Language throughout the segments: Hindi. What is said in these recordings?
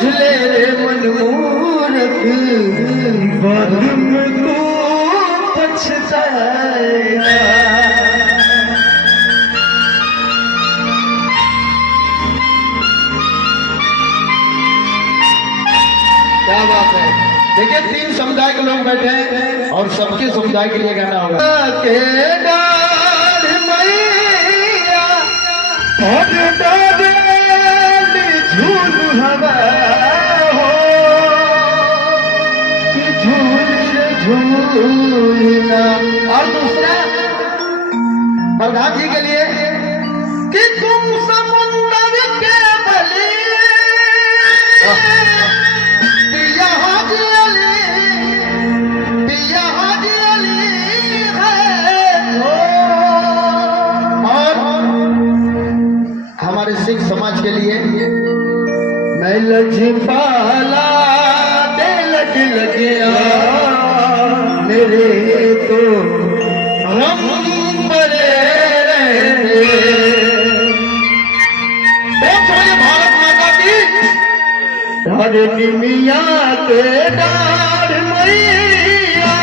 समझ ले रे मनमूरख, बाद में तू पछताएगा। क्या बात है। देखिए 3 समुदाय के लोग बैठे हैं और सबके समुदाय के लिए गाना होगा। के डाल मैया और डाले झूल हवा हो कि झूलना। और दूसरा बलराम जी के लिए कि तुम समुद्र के बले सिख समाज के लिए मैं लजपाला दे लग गया मेरे तो हम बड़े रहे। भारत माता की हरे निमिया के डाढ़ मैया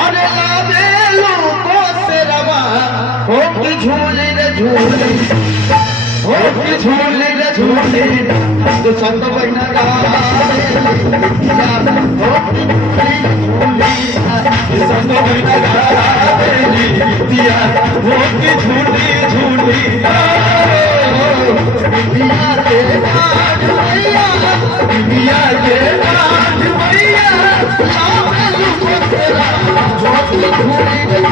और लावे लोगों से रवा हो कि झूले रे झूले झूले रे झूले तो संत बहना संत बहना झूली झूली दुनिया के नाथ मैया दुनिया के नाथ मैया झूली रे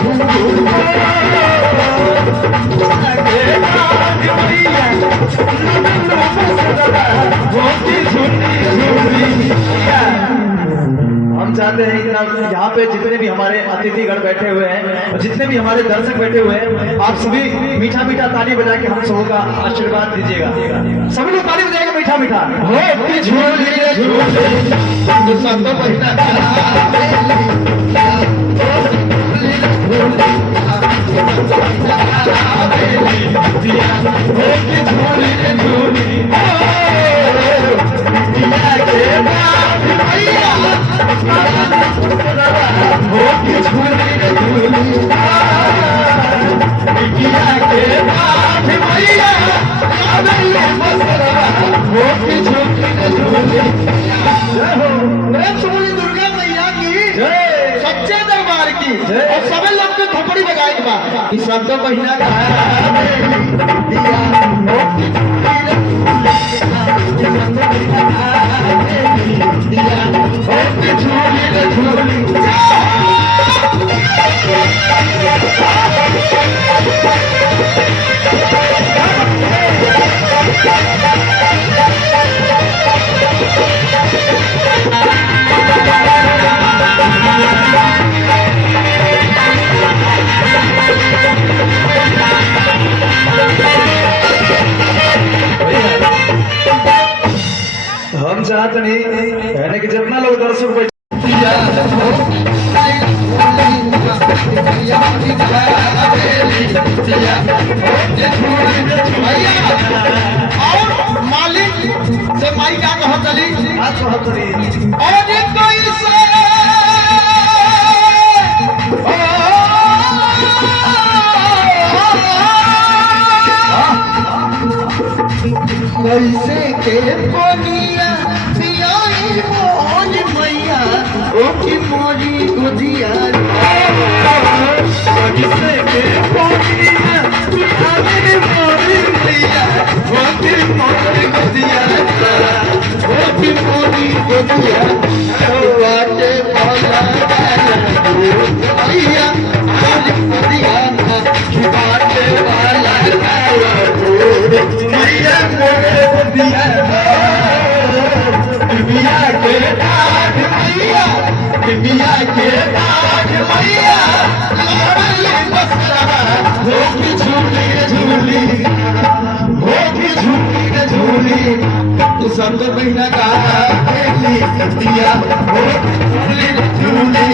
हम चाहते हैं कि यहाँ पे जितने भी हमारे अतिथिगण बैठे हुए हैं और जितने भी हमारे दर्शक बैठे हुए हैं, आप सभी मीठा मीठा ताली बजा के हम सबों का आशीर्वाद दीजिएगा। सभी लोग ताली बजाएंगे मीठा मीठा। दुर्गा मैया की सच्चे दरबार की और सभी लोग को थप्पड़ी बजाए कि सब तो महीना हम चाहते नहीं कहने कि जितना लोग दर्शक और मालिक से माई क्या कहा चली और कैसे के पोनिया पियाई मोज मैया ओ की मोरी गुदिया कैसे के पोनिया पियाई मोरी मैया ओ की मोरी गुदिया ओ की मोरी गुदिया बाटे भला मैया मोरी गुदिया बाटे वाला मैया दुनिया के नाथ मैया दुनिया के नाथ मैया होगी झूली झूली होगी झूली झूली तू सब महीना का दिया होगी झूली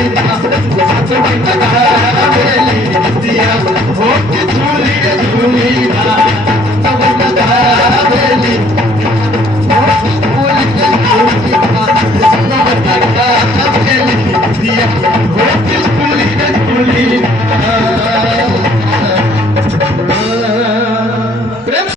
सब महीना का दिया होगी झूली झूली सब महीना का है